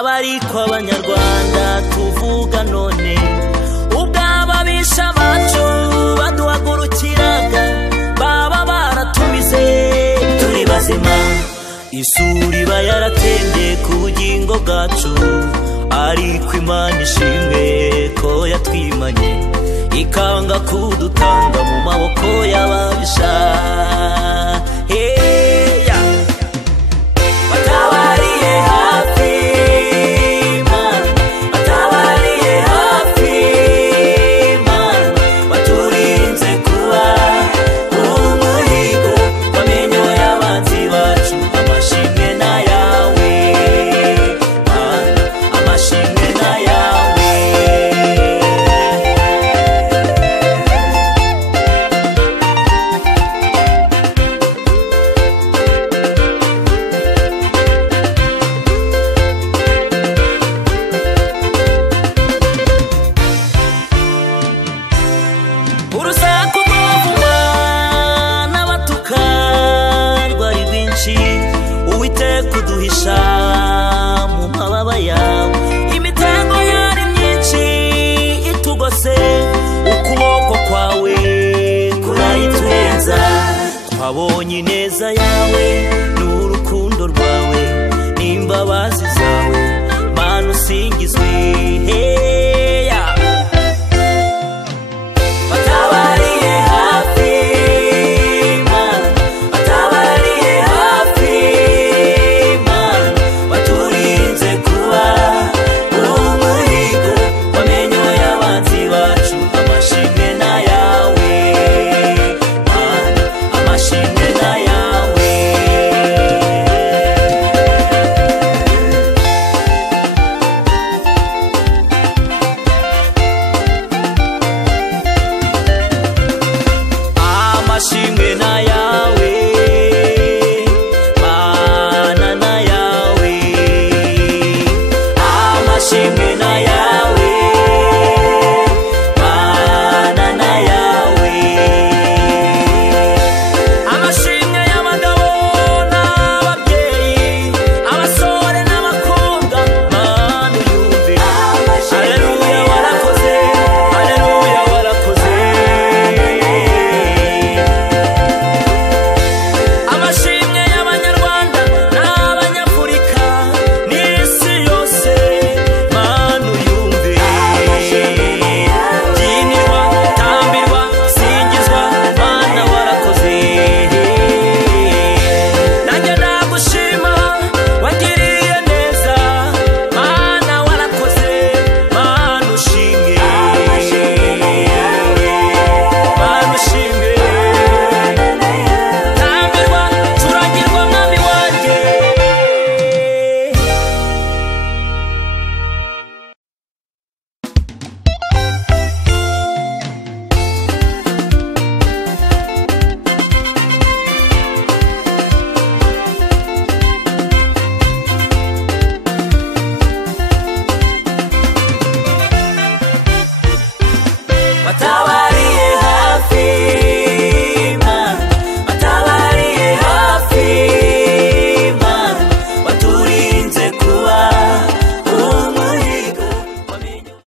abariko abanyarwanda tuvuga none ubw'ababisha bacu baduhagurukiraga baba baratumize turi bazima isuri bayaratende ku bugingo bwacu ariko Imana ishimwe ko yatwimanye ikanga kudutanga mu maboko y'ababisha batabariye hafi Mana batabariye hafi Mana baturinze kuba umuhigo wamenyo y'abanzi bacu amashimwe na yawe Mana amashimwe na yawe urusaku rw'abavuma n'abatuka rwari rwinshi Uwiteka uduhisha mu mababa yawe imitego yari myinshi itugose ukuboko kwawe kurayiturenza twabonye ineza yawe n'urukundo rwawe n'imbabazi zawe Mana usingizwe